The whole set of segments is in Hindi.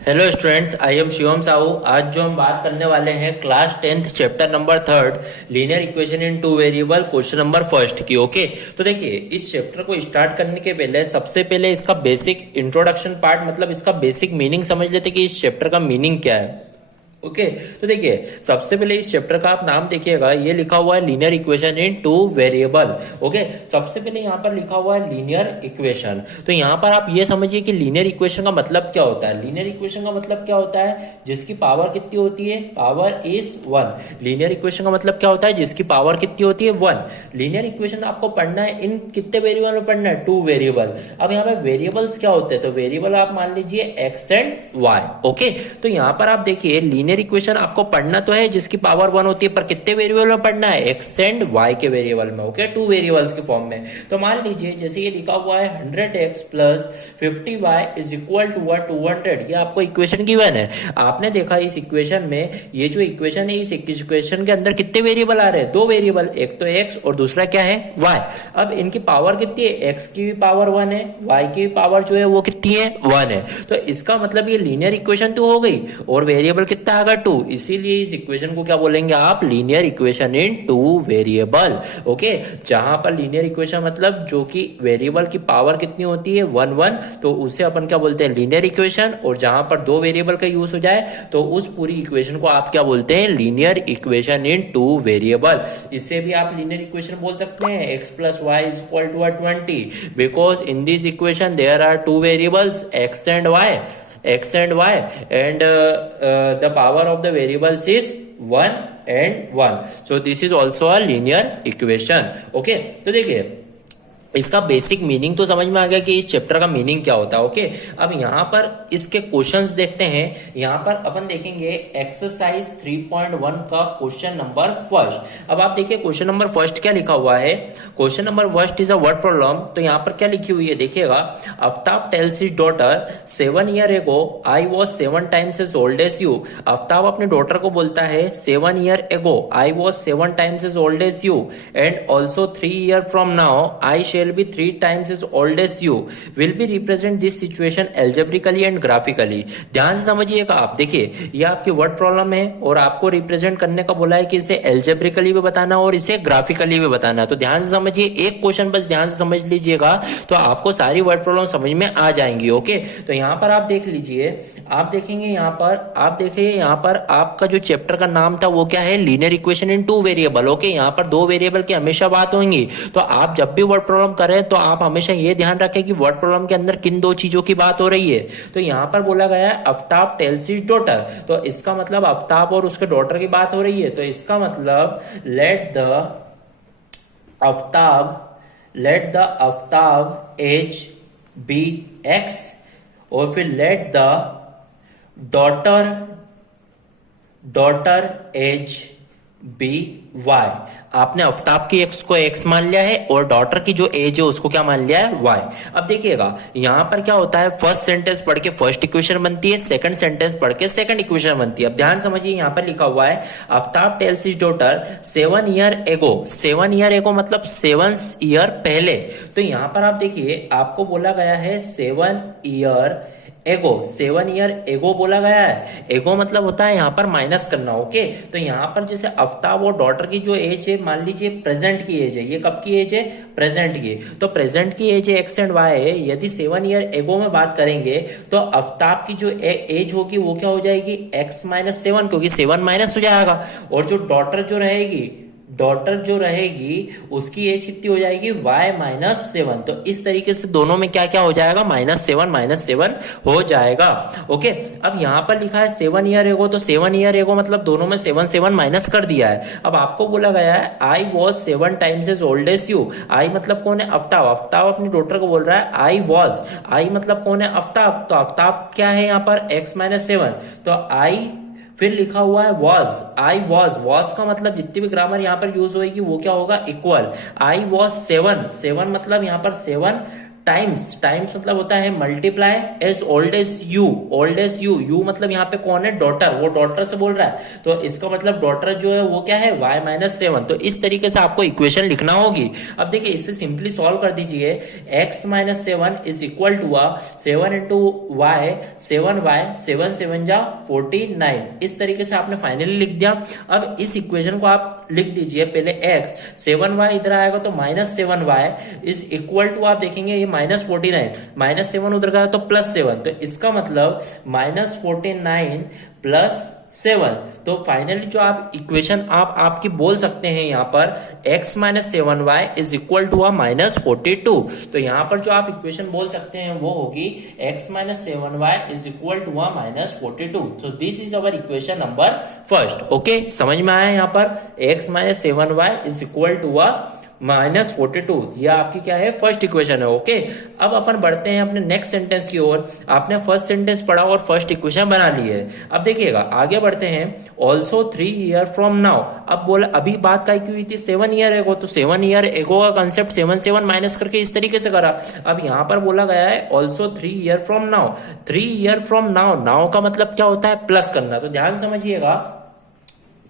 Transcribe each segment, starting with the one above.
Hello students, I am Shivam Sahu. आज जो हम बात करने वाले हैं class 10th chapter number 3 linear equation in two variable question number first की। ओके, तो देखिए इस चैप्टर को स्टार्ट करने के पहले सबसे पहले इसका बेसिक इंट्रोडक्शन पार्ट मतलब इसका बेसिक मीनिंग समझ लेते कि इस चैप्टर का मीनिंग क्या है। ओके, तो देखिए सबसे पहले इस चैप्टर का आप नाम देखिएगा, ये लिखा हुआ है linear equation in two variable. Okay, सबसे पहले यहाँ पर लिखा हुआ है लीनियर इक्वेशन। तो यहाँ पर आप ये समझिए कि लीनियर इक्वेशन का मतलब क्या होता है। लीनियर इक्वेशन का मतलब क्या होता है, जिसकी पावर कितनी होती है, पावर इज 1। लीनियर इक्वेशन का मतलब क्या होता है, जिसकी पावर कितनी होती है, 1। लीनियर इक्वेशन आपको पढ़ना है इन कितने वेरिएबल में पढ़ना है, 2 वेरिएबल। अब यहाँ पे वेरिएबल्स क्या होते हैं, तो वेरिएबल आप मान लीजिए एक्स एंड वाई। ओके, तो यहाँ पर आप देखिए लीनियर इक्वेशन आपको पढ़ना तो है जिसकी पावर 1 होती है, पर कितने वेरिएबल में पढ़ना है, एक्स एंड वाई के वेरिएबल में। ओके, 2 वेरिएबल्स के फॉर्म में। तो मान लीजिए जैसे ये लिखा हुआ है 100x plus 50y is equal to 200। ये आपको इक्वेशन गिवन है। आपने देखा इस इक्वेशन में, ये जो इक्वेशन है इस इक्वेशन के अंदर कितने वेरिएबल आ रहे हैं, 2 वेरिएबल, एक तो x और दूसरा क्या है, y। अब इनकी पावर कितनी है, x की भी पावर 1 है, y की भी पावर जो है वो कितनी है, 1 है। तो इसका मतलब ये लीनियर इक्वेशन तो हो गई और वेरिएबल कितना आएगा, 2। इसीलिए इस इक्वेशन को क्या बोलेंगे आप, linear equation in 2 variable. Okay, जहां पर लीनियर इक्वेशन मतलब जो कि वेरिएबल की पावर कितनी होती है, 1 1, तो उसे अपन क्या बोलते हैं, लीनियर इक्वेशन। और जहां पर 2 वेरिएबल का यूज हो जाए तो उस पूरी इक्वेशन को आप क्या बोलते हैं, लीनियर इक्वेशन इन 2 वेरिएबल। इससे भी आप लीनियर इक्वेशन बोल सकते हैं x plus y is equal to 20, because in this equation there are 2 variables x and y and the power of the variables is 1 and 1. So this is also a linear equation. Okay, तो देखिए इसका बेसिक मीनिंग तो समझ में आ गया कि इस चैप्टर का मीनिंग क्या होता है। ओके, अब यहाँ पर इसके क्वेश्चंस देखते हैं। यहाँ पर अपन देखेंगे एक्सरसाइज 3.1 का क्वेश्चन नंबर फर्स्ट। अब आप देखिए क्वेश्चन नंबर फर्स्ट क्या लिखा हुआ है। Question number first is a word problem. तो यहाँ पर क्या लिखी हुई है देखिएगा, Aftab tales his daughter 7 years ago I was 7 times as old as you। Aftab अपने डॉटर को बोलता है 7 years ago I was 7 times as old as you and also 3 years from now I shall be 3 times as old as you will be represent this situation algebraically and graphically। ध्यान से समझिएगा आप, देखिए ये आपकी वर्ड प्रॉब्लम है और आपको रिप्रेजेंट करने का बोला है कि इसे एल्जेब्रिकली भी बताना और इसे ग्राफिकली भी बताना। तो ध्यान से समझिए, एक क्वेश्चन बस ध्यान से समझ लीजिएगा तो आपको सारी वर्ड प्रॉब्लम समझ में आ जाएंगी। ओके, तो यहाँ पर आप देख लीजिए, आप देखेंगे यहाँ पर, आप देखिए यहाँ पर आपका जो चैप्टर का नाम था वो क्या है, linear equation in 2 variable. Okay, यहाँ पर 2 वेरिएबल की हमेशा बात होंगी। तो आप जब भी वर्ड प्रॉब्लम करें तो आप हमेशा ये ध्यान रखें कि वर्ड प्रॉब्लम के अंदर किन 2 चीजों की बात हो रही है। तो यहाँ पर बोला गया है आफ्ताब टेल्स हिज डॉटर, तो इसका मतलब आफ्ताब और उसके डॉटर की बात हो रही है। तो इसका मतलब let the Aftab age be x और फिर let the daughter age be y. आपने आफ्ताब की एक्स को एक्स मान लिया है और डॉटर की जो एज है उसको क्या मान लिया है, वाई। अब देखिएगा यहां पर क्या होता है, फर्स्ट सेंटेंस पढ़ के फर्स्ट इक्वेशन बनती है, सेकंड सेंटेंस पढ़ के सेकंड इक्वेशन बनती है। अब ध्यान समझिए, यहां पर लिखा हुआ है Aftab tales his daughter 7 years ago। 7 years ago मतलब 7 years पहले। तो यहां पर आप देखिए आपको बोला गया है 7 years एगो, 7 years एगो बोला गया है। एगो मतलब होता है यहाँ पर माइनस करना। ओके, तो यहाँ पर जैसे आफ्ताब और डॉटर की जो एज है, मान लीजिए प्रेजेंट की एज है, ये कब की एज है, प्रेजेंट की। तो प्रेजेंट की एज है एक्स एंड वाई है। यदि 7 years एगो में बात करेंगे तो आफ्ताब की जो एज होगी वो क्या हो जाएगी, x माइनस 7, क्योंकि 7 माइनस हो जाएगा। और जो डॉटर जो रहेगी उसकी एज कितनी हो जाएगी, y माइनस 7। तो इस तरीके से दोनों में क्या क्या हो जाएगा, -7 हो जाएगा। ओके, अब यहां पर लिखा है 7 years एगो, तो 7 years एगो मतलब दोनों में 7 माइनस कर दिया है। अब आपको बोला गया है I was 7 times as old as you। आई मतलब कौन है, आफ्ताब अपनी डॉटर को बोल रहा है आई वॉज। आई मतलब कौन है, आफ्ताब। तो आफ्ताब क्या है यहाँ पर, x माइनस 7। तो आई फिर लिखा हुआ है वॉज, आई वॉज का मतलब जितनी भी ग्रामर यहाँ पर यूज होगी वो क्या होगा, इक्वल। आई वॉज 7 मतलब यहाँ पर 7 टाइम्स मतलब होता है multiply as old as you मतलब यहाँ पे कौन है, डॉटर, वो डॉटर से बोल रहा है, तो इसका मतलब डॉटर जो है वो क्या है, y-7। तो इस तरीके से आपको इक्वेशन लिखना होगी। अब देखिए इससे सिंपली सॉल्व कर दीजिए, x-7 is equal to 7 into y 7y 7 7 जा 49। इस तरीके से आपने फाइनली लिख दिया। अब इस इक्वेशन को आप लिख दीजिए, पहले x 7y इधर आएगा तो -7y इज इक्वल टू, आप देखेंगे ये -49, -7 उधर गया तो +7, तो इसका मतलब -49 +7। तो फाइनली जो आप इक्वेशन आप आपकी बोल सकते हैं यहाँ पर x-7y इज इक्वल टू -42। तो यहाँ पर जो आप इक्वेशन बोल सकते हैं वो होगी x-7y is equal to -42। So this is our equation number first. Okay, समझ में आया यहाँ पर x-7y इज इक्वल टू -42, यह आपकी क्या है, फर्स्ट इक्वेशन है। ओके, अब अपन बढ़ते हैं अपने नेक्स्ट सेंटेंस की ओर। आपने फर्स्ट सेंटेंस पढ़ा और फर्स्ट इक्वेशन बना ली है। अब देखिएगा आगे बढ़ते हैं, ऑल्सो 3 ईयर फ्रॉम नाउ। अब बोला अभी बात काय की हुई थी 7 ईयर एगो, तो 7 ईयर एगो का कंसेप्ट 7 माइनस करके इस तरीके से करा। अब यहाँ पर बोला गया है also 3 year from now. 3 year from now, now का मतलब क्या होता है, प्लस करना। तो ध्यान से समझिएगा,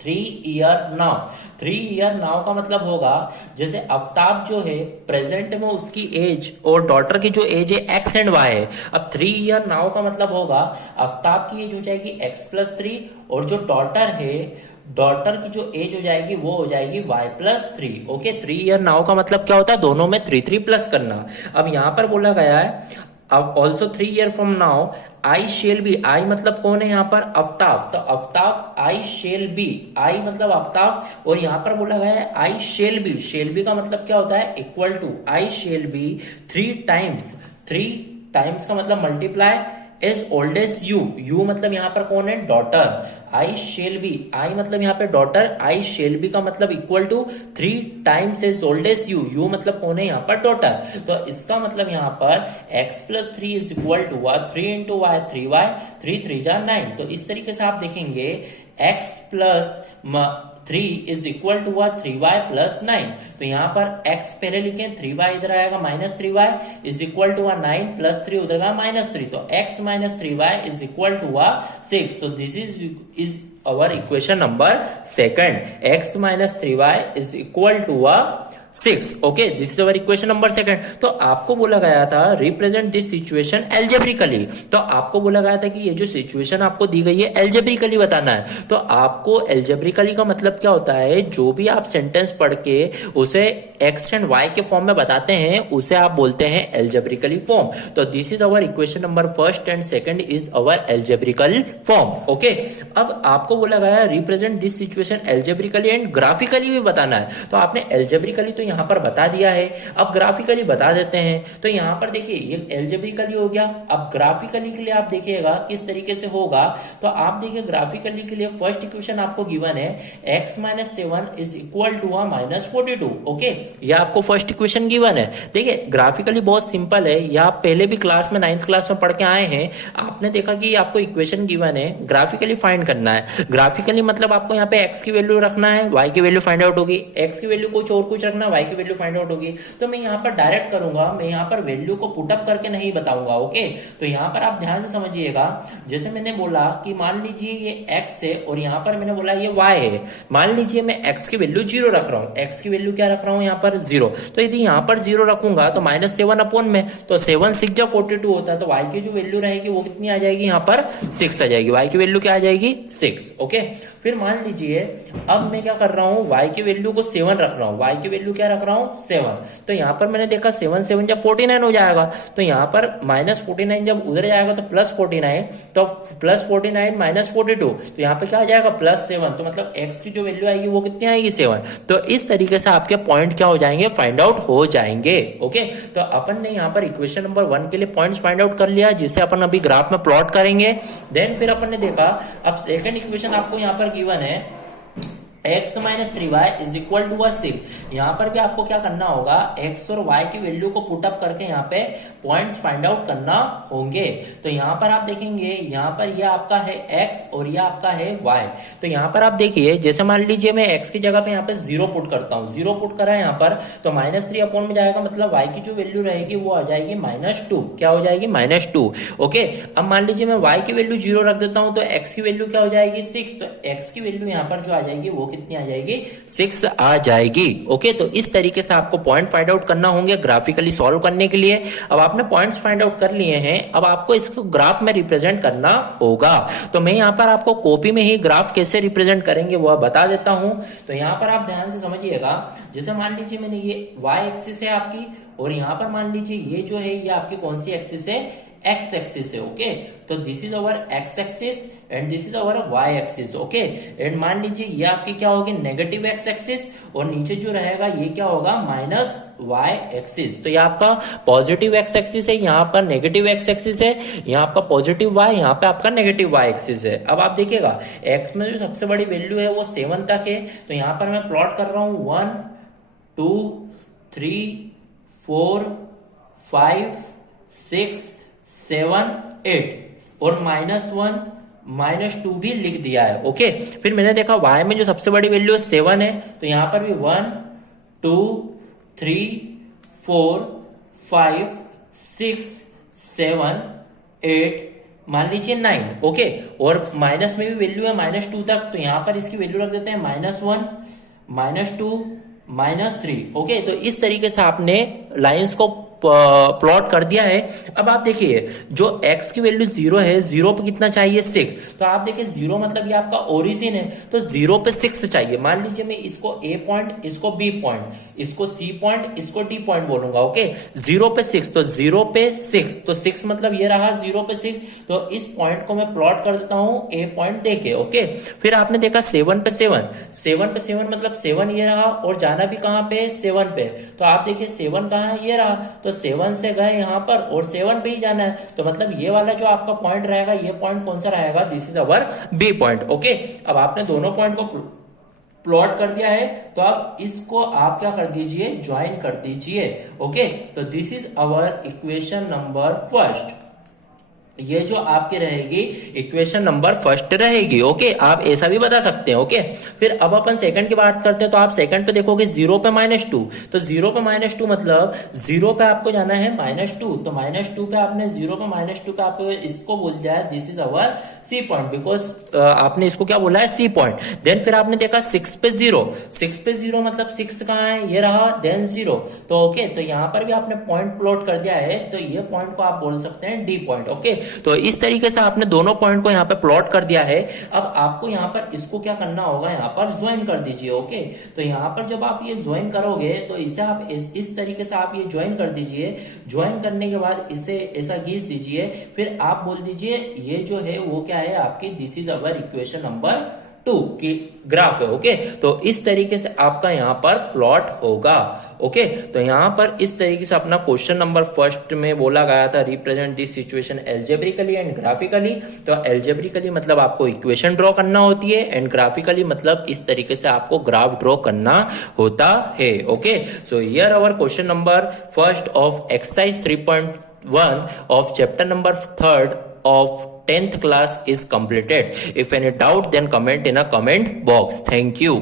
3 ईयर नाउ, 3 ईयर नाउ का मतलब होगा जैसे आफ्ताब जो है प्रेजेंट में उसकी एज और डॉटर की जो एज है x एंड y है। अब 3 ईयर नाउ का मतलब होगा आफ्ताब की एज हो जाएगी x+3 और जो डॉटर है, डॉटर की जो एज हो जाएगी वो हो जाएगी y+3। ओके, 3 ईयर नाउ का मतलब क्या होता है, दोनों में 3 प्लस करना। अब यहां पर बोला गया है अब also 3 year from now I shall be, I मतलब कौन है यहाँ पर, आफ्ताब, तो Aftab I shall be, I मतलब आफ्ताब, और यहाँ पर बोला गया है आई शेल बी का मतलब क्या होता है, equal to I shall be 3 times का मतलब multiply as old as you मतलब यहाँ पर कौन है, daughter. I shall be, I मतलब यहाँ पे डॉटर, आई शेल बी का मतलब equal to 3 times as old as you मतलब कौन है यहाँ पर, डॉटर। तो इसका मतलब यहाँ पर x+3 is equal to 3 into y 3y 3 3 जा 9। तो इस तरीके से आप देखेंगे x+3 is equal to 3y + 9। तो यहाँ पर x पहले लिखें, 3y इधर आएगा -3y इज इक्वल टू 9 + 3 उधर का -3, तो x - 3y is equal to 6। तो this is our equation number second, x - 3y is equal to 6। Okay, this is our equation number second. तो आपको बोला गया था रिप्रेजेंट दिस सिचुएशन एल्जेब्रिकली, तो आपको बोला गया था कि ये जो सिचुएशन आपको दी गई है एल्जेब्रिकली बताना है। तो आपको एल्जेब्रिकली का मतलब क्या होता है, जो भी आप सेंटेंस पढ़ के उसे एक्स एंड वाई के फॉर्म में बताते हैं उसे आप बोलते हैं एल्जेब्रिकली फॉर्म। तो this is our equation number first and second is our algebraical form. Okay, अब आपको बोला गया है represent this situation algebraically and graphically भी बताना है। तो आपने एल्जेब्रिकली तो यहाँ पर बता दिया है, अब ग्राफिकली बता देते हैं। तो यहाँ पर देखिए ये एल्जेब्रिकली हो गया, अब ग्राफिकली के लिए आप देखिएगा किस तरीके से होगा। तो आप देखिए ग्राफिकली के लिए फर्स्ट इक्वेशन आपको गिवन है x - 7 is equal to -42। Okay, ये आपको फर्स्ट इक्वेशन गिवन है। देखिए ग्राफिकली बहुत सिंपल है, ये आप पहले भी क्लास में 9th क्लास में पढ़ के आए हैं। आपने देखा कि आपको इक्वेशन गिवन है, ग्राफिकली फाइंड करना है। ग्राफिकली मतलब आपको यहाँ पे x की वैल्यू रखना है, y की वैल्यू फाइंड आउट होगी, x की वैल्यू कुछ और कुछ रखना, y की वैल्यू फाइंड आउट होगी। तो मैं यहाँ पर डायरेक्ट करूंगा, मैं यहाँ पर वैल्यू को पुटअप करके नहीं बताऊंगा। ओके, तो यहाँ पर आप ध्यान से समझिएगा, जैसे मैंने बोला कि मान लीजिए ये x है और यहाँ पर मैंने बोला ये y है। मान लीजिए मैं x की वैल्यू 0 रख रहा हूँ, x की वैल्यू क्या रख रहा हूँ यहाँ पर 0। तो यदि यहाँ पर 0 रखूंगा तो -7 अपॉन में, तो 7 6 जा 42 होता है। तो y की जो वैल्यू रहेगी वो कितनी आ जाएगी, यहाँ पर 6 आ जाएगी। y की वैल्यू क्या आ जाएगी, 6। ओके, फिर मान लीजिए अब मैं क्या कर रहा हूँ, y की वैल्यू को 7 रख रहा हूँ, y की वैल्यू क्या रख रहा हूँ 7। तो यहाँ पर मैंने देखा 7 7 जब 49 हो जाएगा, तो यहाँ पर -49 जब उधर जाएगा तो +49, तो +49 - 42, तो यहाँ पे क्या आ जाएगा +7। तो मतलब x की जो वैल्यू आएगी वो कितनी आएगी 7। तो इस तरीके से आपके पॉइंट क्या हो जाएंगे, फाइंड आउट हो जाएंगे। ओके, तो अपन ने यहाँ पर इक्वेशन नंबर 1 के लिए पॉइंट्स फाइंड आउट कर लिया, जिसे अपन अभी ग्राफ में प्लॉट करेंगे। देन फिर अपन ने देखा अब सेकंड इक्वेशन आपको यहाँ पर गिवन है x minus 3y is equal to 6। यहाँ पर भी आपको क्या करना होगा, x और y की वैल्यू को पुट अप करके यहाँ पे पॉइंट्स फाइंड आउट करना होंगे। तो यहाँ पर आप देखेंगे, यहाँ पर ये आपका है x और ये आपका है y। तो यहाँ पर आप देखिए, जैसे मान लीजिए मैं x की जगह पे यहाँ पे 0 पुट करता हूँ, 0 पुट करा है यहाँ पर, तो -3 अपॉन में जाएगा, मतलब y की जो वैल्यू रहेगी वो आ जाएगी -2। क्या हो जाएगी, -2। ओके, अब मान लीजिए मैं y की वैल्यू 0 रख देता हूँ, तो x की वैल्यू क्या हो जाएगी, 6। तो x की वैल्यू यहाँ पर जो आ जाएगी वो कितनी आ जाएगी, 6 आ जाएगी। ओके, तो इस तरीके से आपको पॉइंट फाइंड आउट करना होंगे ग्राफिकली सॉल्व करने के लिए। अब आपने पॉइंट्स फाइंड आउट कर लिए हैं, अब आपको इसको ग्राफ में रिप्रेजेंट करना होगा। तो मैं यहाँ पर आपको कॉपी में ही ग्राफ कैसे रिप्रेजेंट करेंगे वो बता देता हूं। तो यहाँ पर आप ध्यान से समझिएगा, जैसे मान लीजिए मैंने ये y एक्सिस है आपकी, और यहाँ पर मान लीजिए ये जो है ये आपकी कौन सी एक्सिस है, x एक्सिस है। ओके, तो this is our x axis and this is our y axis. Okay, and मान लीजिए ये आपकी क्या होगी, नेगेटिव x एक्सिस, और नीचे जो रहेगा ये क्या होगा, -y एक्सिस। तो ये आपका पॉजिटिव x एक्सिस है, यहाँ आपका नेगेटिव x एक्सिस है, यहाँ आपका पॉजिटिव y, यहाँ पे आपका नेगेटिव y एक्सिस है। अब आप देखिएगा x में जो सबसे बड़ी वैल्यू है वो 7 तक है, तो यहाँ पर मैं प्लॉट कर रहा हूं 1 2 3 4 5 6 7 8 और -1 -2 भी लिख दिया है। ओके, फिर मैंने देखा y में जो सबसे बड़ी वैल्यू है 7 है, तो यहां पर भी 1 2 3 4 5 6 7 8 मान लीजिए 9। ओके, और माइनस में भी वैल्यू है -2 तक, तो यहां पर इसकी वैल्यू रख देते हैं -1 -2 -3। ओके, तो इस तरीके से आपने लाइंस को प्लॉट कर दिया है। अब आप देखिए जो x की वैल्यू 0 है, 0 पे कितना चाहिए, 6। तो आप देखिए 0 मतलब ये आपका ओरिजिन है, तो 0 पे 6 चाहिए। मान लीजिए मैं इसको a पॉइंट, इसको b पॉइंट, इसको c पॉइंट, इसको d पॉइंट बोलूंगा। ओके, 0 पे 6, तो 0 पे 6, तो 6 मतलब ये रहा 0 पे 6। तो इस पॉइंट को मैं प्लॉट कर देता हूं a पॉइंट देके। ओके, फिर आपने देखा 7 पे 7, 7 पे 7 मतलब 7 ये रहा, और जाना भी कहां पे, 7 पे। तो आप देखिए 7 कहां है, ये रहा, तो 7 से गए यहां पर और 7 पे ही जाना है, तो मतलब ये वाला जो आपका पॉइंट रहेगा, ये पॉइंट कौन सा रहेगा, this is our B point. Okay, अब आपने दोनों पॉइंट को प्लॉट कर दिया है, तो अब इसको आप क्या कर दीजिए, ज्वाइन कर दीजिए। ओके, तो this is our equation number first. ये जो आपकी रहेगी इक्वेशन नंबर फर्स्ट रहेगी। ओके, आप ऐसा भी बता सकते हैं। ओके, फिर अब अपन सेकंड की बात करते हैं, तो आप सेकंड पे देखोगे 0 पे -2, तो 0 पे -2 मतलब 0 पे आपको जाना है -2, तो -2 पे आपने 0 पे -2 पे आपको इसको बोल दिया है this is our C point, because आपने इसको क्या बोला है, सी पॉइंट। देन फिर आपने देखा 6 पे 0, 6 पे 0 मतलब 6 कहाँ है, ये रहा, देन 0। तो ओके, तो यहाँ पर भी आपने पॉइंट प्लॉट कर दिया है, तो ये पॉइंट को आप बोल सकते हैं डी पॉइंट। ओके, तो इस तरीके से आपने दोनों पॉइंट को यहाँ पे प्लॉट कर दिया है। अब आपको यहाँ पर इसको क्या करना होगा, यहाँ पर ज्वाइन कर दीजिए। ओके, तो यहाँ पर जब आप ये ज्वाइन करोगे तो इसे आप इस तरीके से आप ये ज्वाइन कर दीजिए। ज्वाइन करने के बाद इसे ऐसा खींच दीजिए, फिर आप बोल दीजिए ये जो है वो क्या है आपकी, this is our equation number 2 की ग्राफ है। ओके, तो इस तरीके से आपका यहाँ पर प्लॉट होगा। ओके, तो यहाँ पर इस तरीके से अपना क्वेश्चन नंबर फर्स्ट में बोला गया था, represent this situation algebraically and graphically. तो एल्जेब्रिकली मतलब आपको इक्वेशन ड्रॉ करना होती है, एंड ग्राफिकली मतलब इस तरीके से आपको ग्राफ ड्रॉ करना होता है। Okay, so here our question number first of exercise 3.1 of chapter number 3rd of 10th class is completed. If any doubt, then comment in a comment box. Thank you.